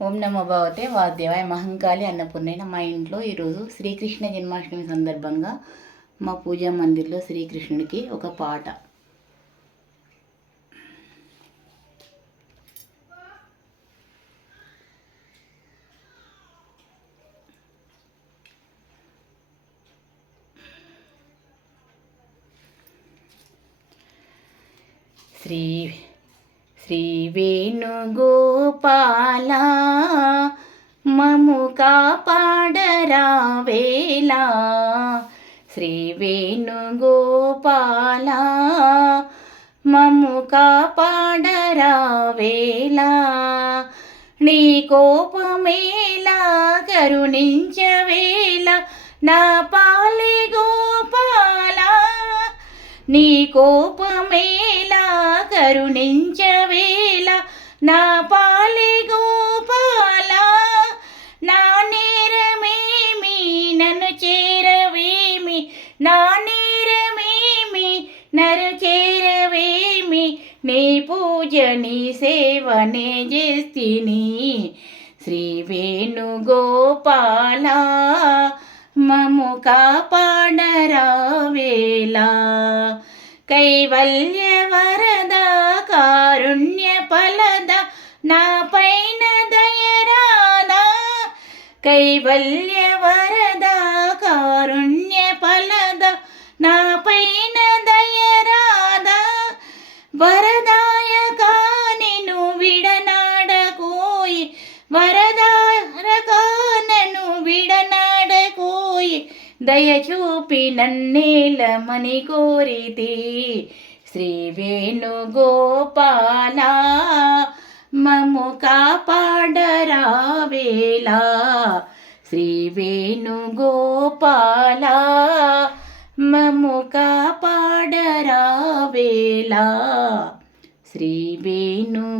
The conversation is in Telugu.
ఓం నమో భగవతే వాదేవాయ మహంకాళి అన్నపూర్ణైన మా ఇంట్లో ఈరోజు శ్రీకృష్ణ జన్మాష్టమి సందర్భంగా మా పూజా మందిర్లో శ్రీకృష్ణుడికి ఒక పాట. శ్రీ శ్రీ వేణుగోపాల మము కాపాడరావేలా శ్రీ వేణుగోపాల మము కాపాడరావేలా నీ కోపమేలా కరుణించవేలా నా పాలి గోపాల నీ కోపమేలా కరుణించ నా నేరమేమి? నన్ను నీ పూజ నీ సేవ నే చేస్తిని. శ్రీ వేణుగోపాల మము కాపాడరావేలా కైవల్య వరద కారుణ్య ఫలద నా పైన దయరాదా కైవల్య వరదా నా పైన దయరాదా వరదాయక నేను విడనాడకోయి వరదారక నన్ను విడనాడకోయి దయచూపి నన్నేలమని కోరితి శ్రీ వేణుగోపాల మము కాపాడరావేలా శ్రీ వేణుగోపాలా మము కాపాడరావేలా. శ్రీ వేణుగోపాలా.